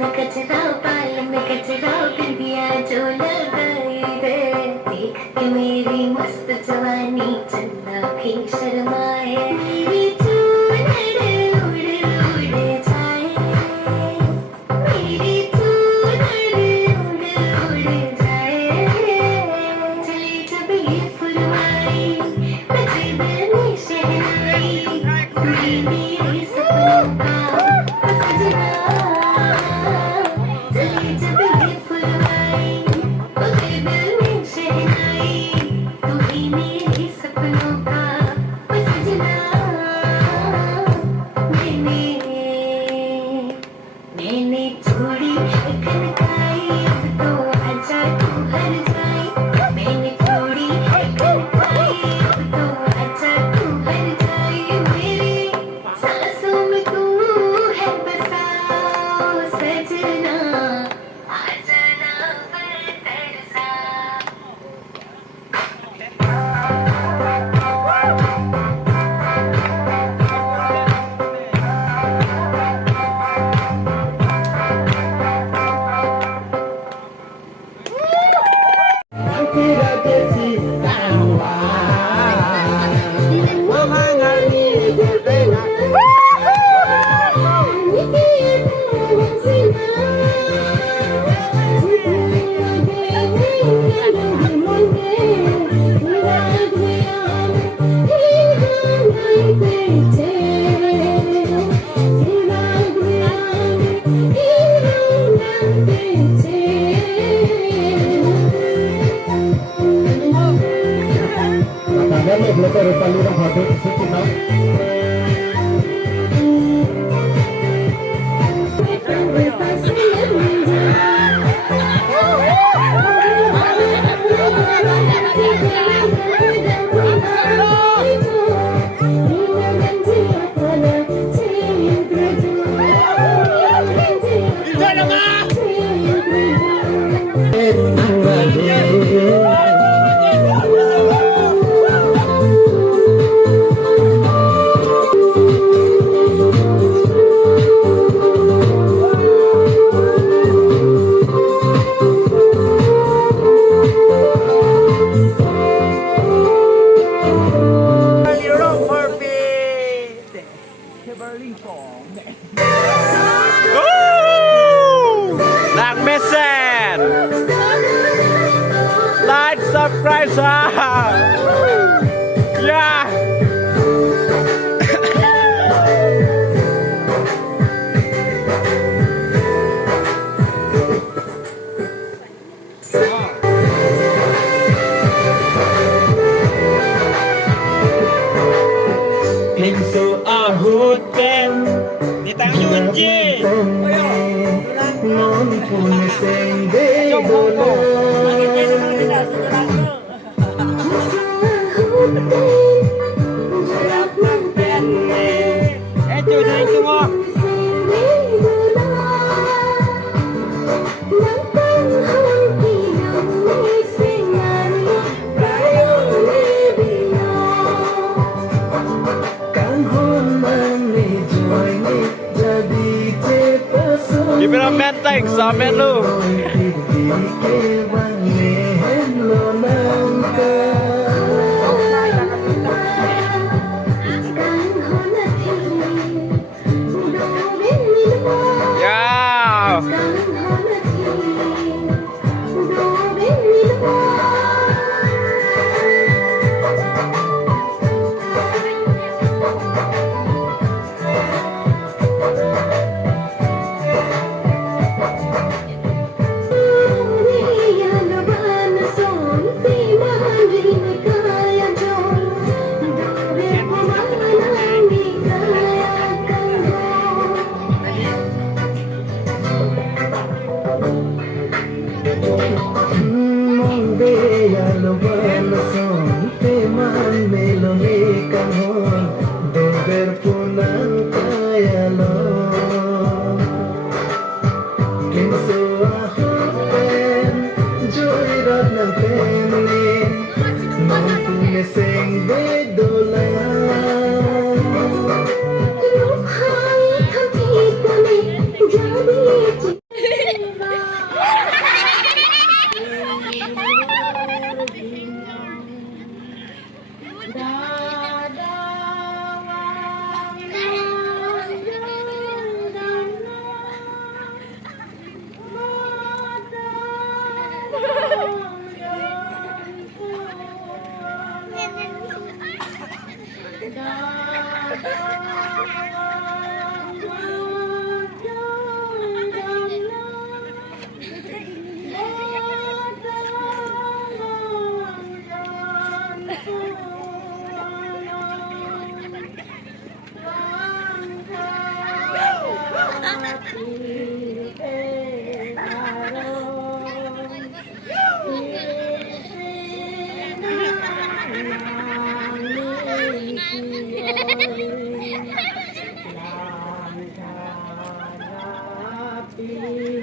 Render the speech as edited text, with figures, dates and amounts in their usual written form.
में कचरा बाल में कचरा बिंदिया जो लगाई रे देख के मेरी मस्त जवानी चंदा भी शर्माए मेरी चूनर उड़ उड़ जाए मेरी चूनर उड़ उड़ जाए चली जब ये फुलवाई बजे दिल में शहनाई तुम्हें मेरे सपनों का सजना चली जब ये फुलवाई बजे दिल में शहनाई तुम्हें मेरे सपनों का सजना मैंने मैंने छोड़ी कनकाई अब तो आजा तू हर जाए मैंने छोड़ी कनकाई अब तो आजा तू हर जाए मेरी सांसों में तू है बसा सजना आ जाना पर तरसा Dale, bloque de palura, Part2, Nang Mesen Like subscribe Yeah Pinso ahut pen Di tang yun ji Non puniseng de dolo Ejo jadi semua Kang hon mani joy ni jadi cepaso Gimana menteng sampe lu ke bangen lo nangka Ya ini